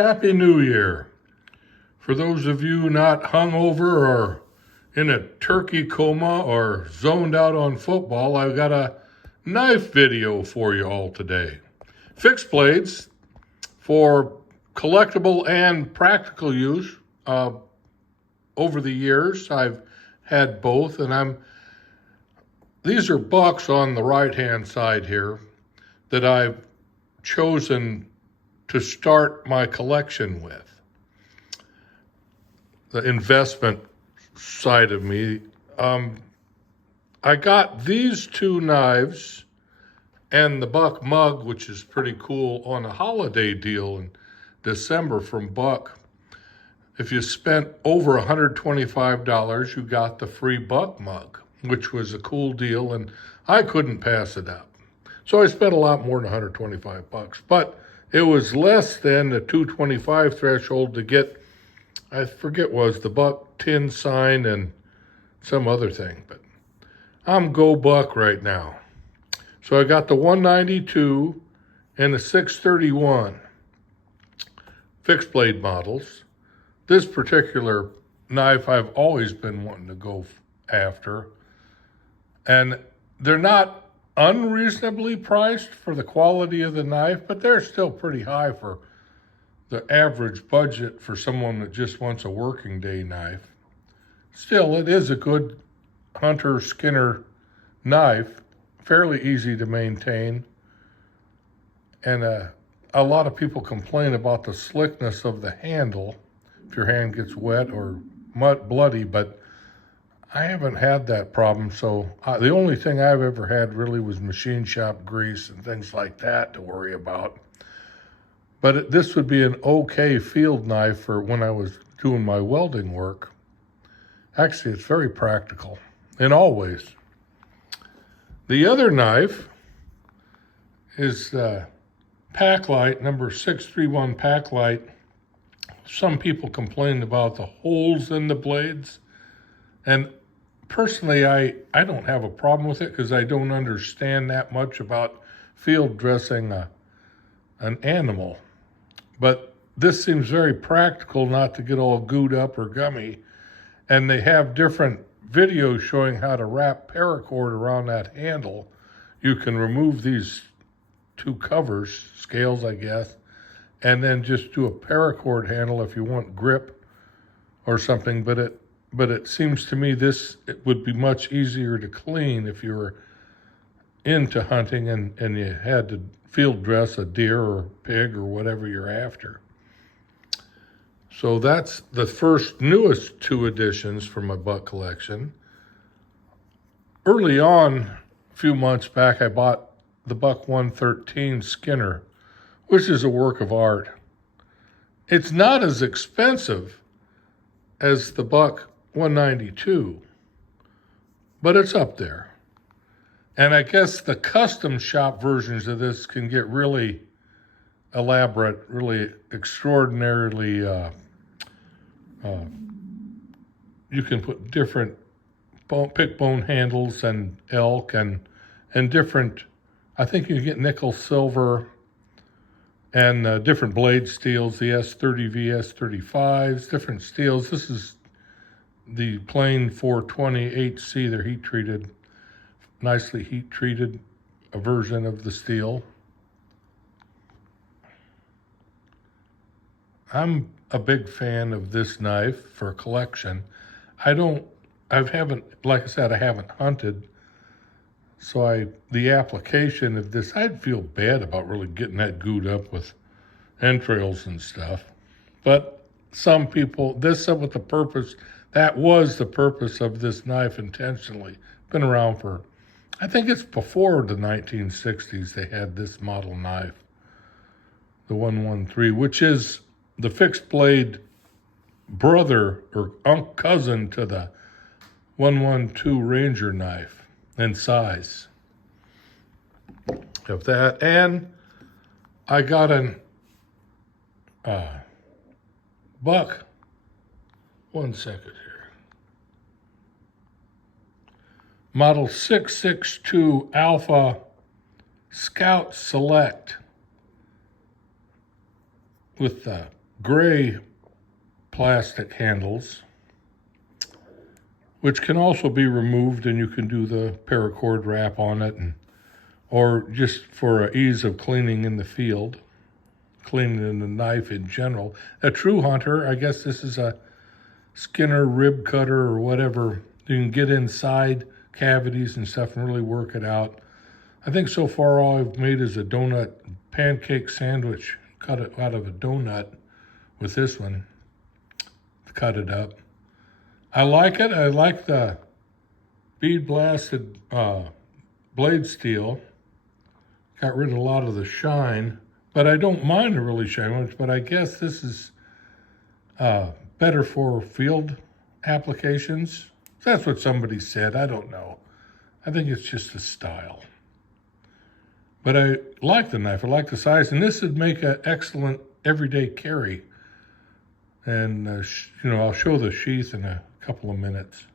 Happy New Year. For those of you not hungover or in a turkey coma or zoned out on football, I've got a knife video for you all today. Fixed blades for collectible and practical use. Over the years, I've had both, and these are bucks on the right-hand side here that I've chosen to start my collection with. The investment side of me. I got these two knives and the buck mug, which is pretty cool, on a holiday deal in December from Buck. If you spent over $125, you got the free buck mug, which was a cool deal, and I couldn't pass it up. So I spent a lot more than $125, but it was less than the $225 threshold to get, I forget what was the buck tin sign and some other thing, but I'm go buck right now. So I got the 192 and the 631 fixed blade models. This particular knife I've always been wanting to go after, and they're not unreasonably priced for the quality of the knife, but they're still pretty high for the average budget for someone that just wants a working day knife. Still, it is a good hunter skinner knife, fairly easy to maintain, and a lot of people complain about the slickness of the handle if your hand gets wet or bloody, but I haven't had that problem. So the only thing I've ever had really was machine shop grease and things like that to worry about. But this would be an okay field knife for when I was doing my welding work. Actually, it's very practical in all ways. The other knife is Packlight, number 631 Packlight. Some people complain about the holes in the blades. And personally, I don't have a problem with it because I don't understand that much about field dressing an animal. But this seems very practical, not to get all gooed up or gummy. And they have different videos showing how to wrap paracord around that handle. You can remove these two covers, scales, I guess, and then just do a paracord handle if you want grip or something. But it seems to me it would be much easier to clean if you were into hunting and you had to field dress a deer or pig or whatever you're after. So that's the newest two additions for my buck collection. Early on, a few months back, I bought the Buck 113 Skinner, which is a work of art. It's not as expensive as the Buck 192, but it's up there. And I guess the custom shop versions of this can get really elaborate, really extraordinarily, you can put different pick bone handles and elk and different, I think you get nickel silver and different blade steels, the S30 VS35s, different steels. This is the plain 420 HC, they're heat treated, nicely heat treated, a version of the steel. I'm a big fan of this knife for collection. Like I said, I haven't hunted. So the application of this, I'd feel bad about really getting that gooed up with entrails and stuff. But some people, that was the purpose of this knife intentionally. Been around for, I think it's before the 1960s they had this model knife, the 113, which is the fixed blade brother or cousin to the 112 Ranger knife in size of that. And I got an buck, one second here, model 662 Alpha Scout Select with the gray plastic handles, which can also be removed, and you can do the paracord wrap on it, or just for ease of cleaning in the field, cleaning the knife in general. A true hunter, I guess this is a Skinner rib cutter or whatever. You can get inside cavities and stuff and really work it out. I think so far all I've made is a donut pancake sandwich, cut it out of a donut with this one, cut it up. I like it. I like the bead blasted blade steel. Got rid of a lot of the shine, but I don't mind the really shine much, but I guess this is better for field applications. That's what somebody said. I don't know. I think it's just a style. But I like the knife. I like the size, and this would make an excellent everyday carry. And I'll show the sheath in a couple of minutes.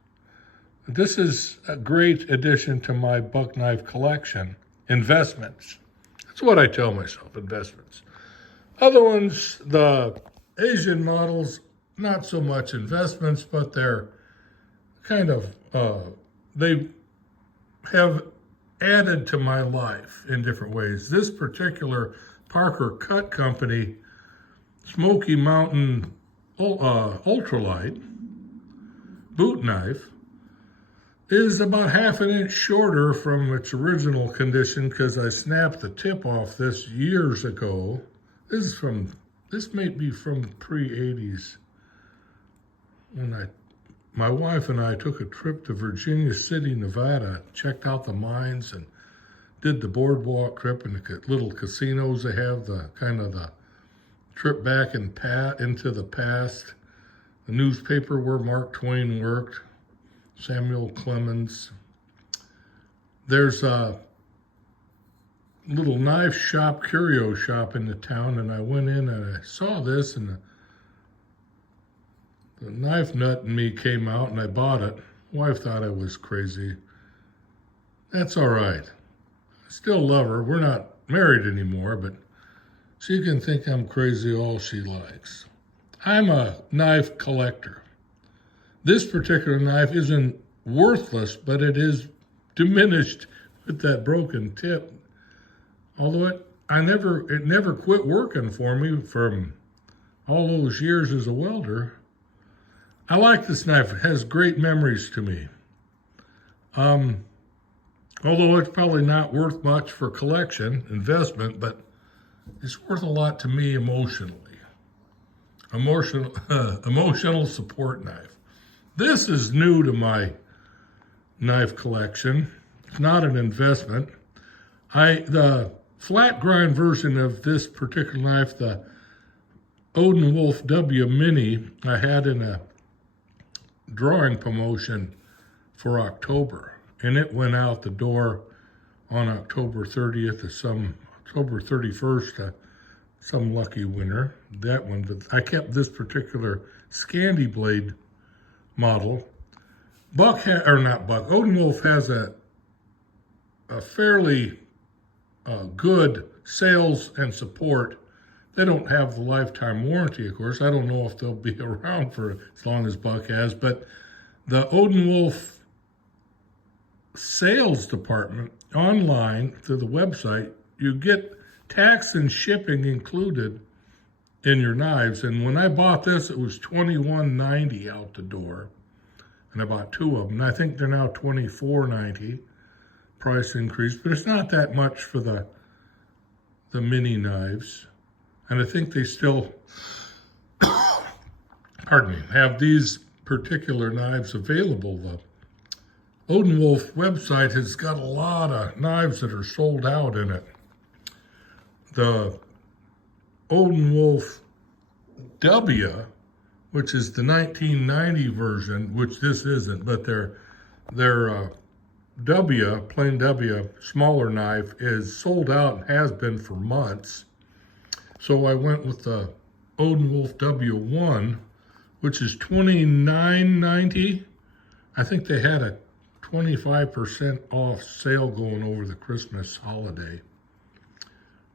This is a great addition to my buck knife collection. Investments. That's what I tell myself, investments. Other ones, the Asian models, not so much investments, but they're kind of, they have added to my life in different ways. This particular Parker Cut Company Smoky Mountain ultralight boot knife is about half an inch shorter from its original condition because I snapped the tip off this years ago. This may be from pre-80s when my wife and I took a trip to Virginia City, Nevada, checked out the mines and did the boardwalk trip and the little casinos they have, the kind of the trip back into the past. The newspaper where Mark Twain worked, Samuel Clemens. There's a little knife shop, curio shop in the town, and I went in and I saw this, and the knife nut in me came out, and I bought it. Wife thought I was crazy. That's all right. I still love her. We're not married anymore, but she can think I'm crazy all she likes. I'm a knife collector. This particular knife isn't worthless, but it is diminished with that broken tip. Although it never quit working for me from all those years as a welder. I like this knife. It has great memories to me. Although it's probably not worth much for collection, investment, but it's worth a lot to me emotionally. Emotional support knife. This is new to my knife collection. It's not an investment. The flat grind version of this particular knife, the Odin Wolf W Mini, I had in a drawing promotion for October, and it went out the door on October 30th or October 31st, some lucky winner. That one, but I kept this particular Scandi blade model. Odin Wolf has a fairly good sales and support. They don't have the lifetime warranty, of course. I don't know if they'll be around for as long as Buck has, but the Odin Wolf sales department online through the website, you get tax and shipping included in your knives. And when I bought this, it was $21.90 out the door, and I bought two of them. And I think they're now $24.90 price increase, but it's not that much for the mini knives. And I think they still, have these particular knives available. The Odin Wolf website has got a lot of knives that are sold out in it. The Odin Wolf W, which is the 1990 version, which this isn't, but their plain W, smaller knife, is sold out and has been for months. So I went with the Odin Wolf W1, which is $29.90. I think they had a 25% off sale going over the Christmas holiday.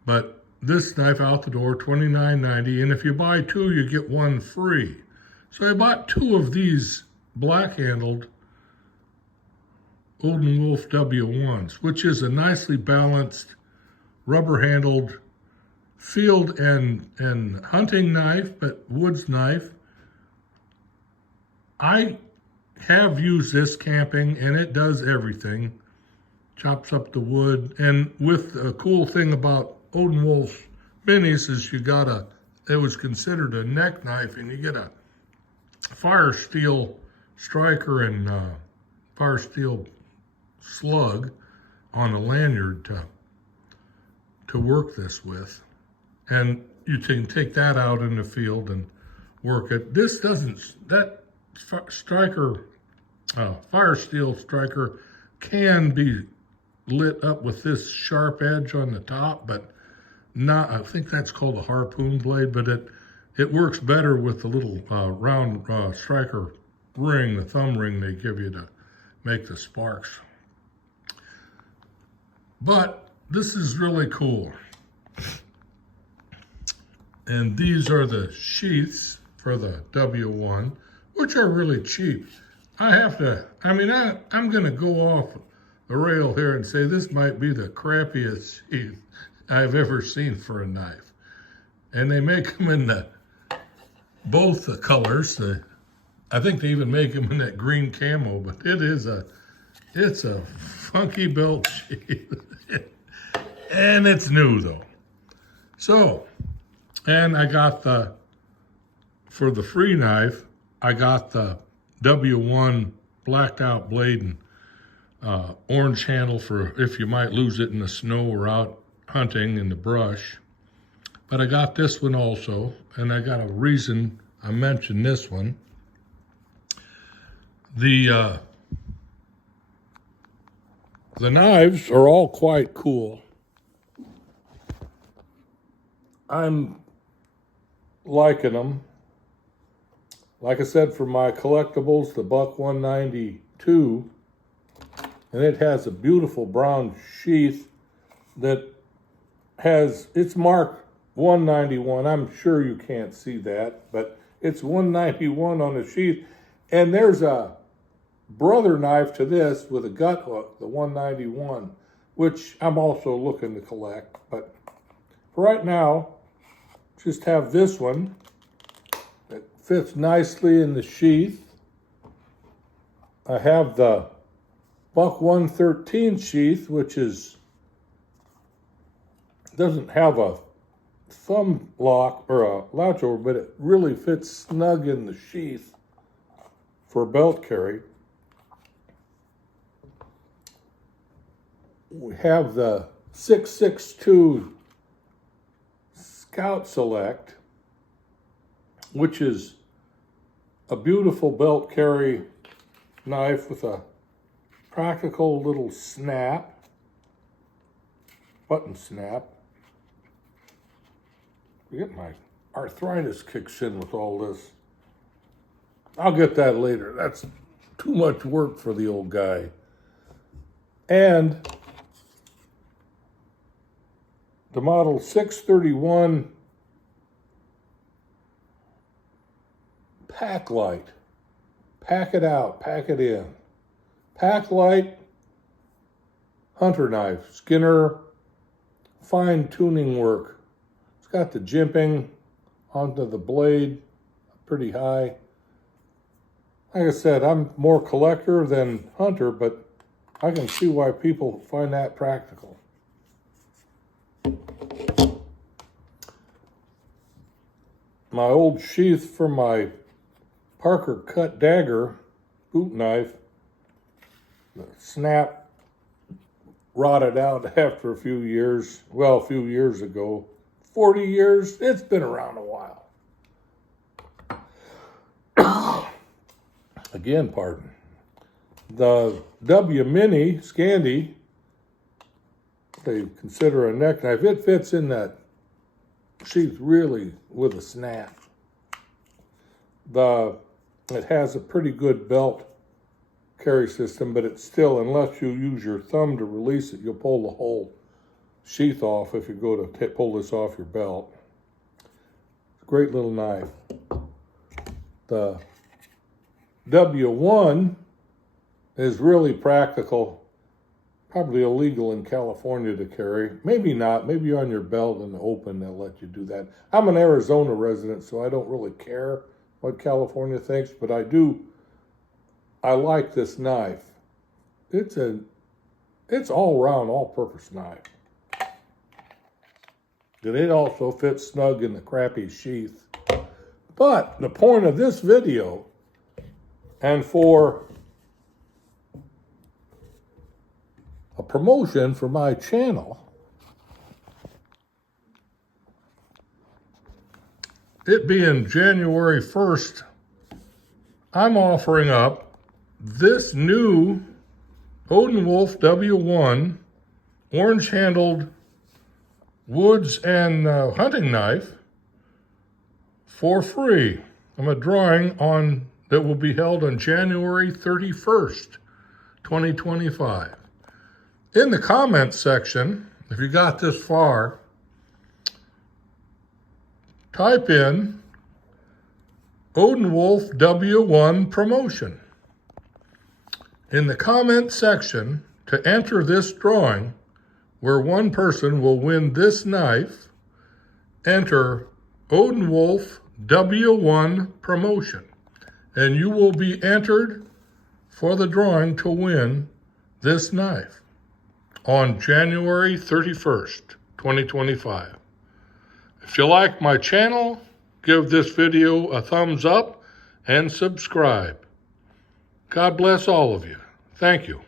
But this knife out the door, $29.90, and if you buy two, you get one free. So I bought two of these black-handled Odin Wolf W1s, which is a nicely balanced, rubber-handled field and hunting knife, but woods knife. I have used this camping, and it does everything. Chops up the wood, and with the cool thing about Odin Wolf minis is it was considered a neck knife, and you get a fire steel striker and fire steel slug on a lanyard to work this with. And you can take that out in the field and work it. This doesn't, that striker, fire steel striker can be lit up with this sharp edge on the top, but not, I think that's called a harpoon blade, but it works better with the little round striker ring, the thumb ring they give you to make the sparks. But this is really cool. And these are the sheaths for the W1, which are really cheap. I'm going to go off the rail here and say this might be the crappiest sheath I've ever seen for a knife. And they make them in both the colors. I think they even make them in that green camo, but it's a funky belt sheath. And it's new though. So, and I got for the free knife, I got the W1 blacked out blade and orange handle for if you might lose it in the snow or out hunting in the brush. But I got this one also, and I got a reason I mentioned this one. The knives are all quite cool. I'm liking them. Like I said, for my collectibles, the Buck 192, and it has a beautiful brown sheath that it's marked 191. I'm sure you can't see that, but it's 191 on the sheath. And there's a brother knife to this with a gut hook, the 191, which I'm also looking to collect. But for right now, just have this one that fits nicely in the sheath. I have the Buck 113 sheath, which doesn't have a thumb lock or a latch over, but it really fits snug in the sheath for belt carry. We have the 662 Scout Select, which is a beautiful belt carry knife with a practical little button snap. My arthritis kicks in with all this. I'll get that later. That's too much work for the old guy. And the model 631 Pack Light. Pack it out, pack it in. Pack Light hunter knife, Skinner, fine tuning work. It's got the jimping onto the blade pretty high. Like I said, I'm more collector than hunter, but I can see why people find that practical. My old sheath for my Parker cut dagger boot knife, the snap rotted out after a few years. Well, a few years ago. 40 years, it's been around a while. Again, pardon. The W Mini Scandi, they consider a neck knife. It fits in that sheath really with a snap. It has a pretty good belt carry system, but it's still, unless you use your thumb to release it, you'll pull the whole sheath off if you go to pull this off your belt. Great little knife. The W1 is really practical. Probably illegal in California to carry. Maybe not. Maybe on your belt in the open they'll let you do that. I'm an Arizona resident, so I don't really care what California thinks, but I like this knife. It's all round, all-purpose knife. And it also fits snug in the crappy sheath. But the point of this video, and for a promotion for my channel, it being January 1st, I'm offering up this new Odin Wolf W1 orange-handled woods and hunting knife for free. I'm a drawing that will be held on January 31st, 2025. In the comments section, if you got this far, type in Odin Wolf W1 promotion. In the comment section, to enter this drawing, where one person will win this knife, enter Odin Wolf W1 promotion, and you will be entered for the drawing to win this knife on January 31st, 2025. If you like my channel, give this video a thumbs up and subscribe. God bless all of you. Thank you.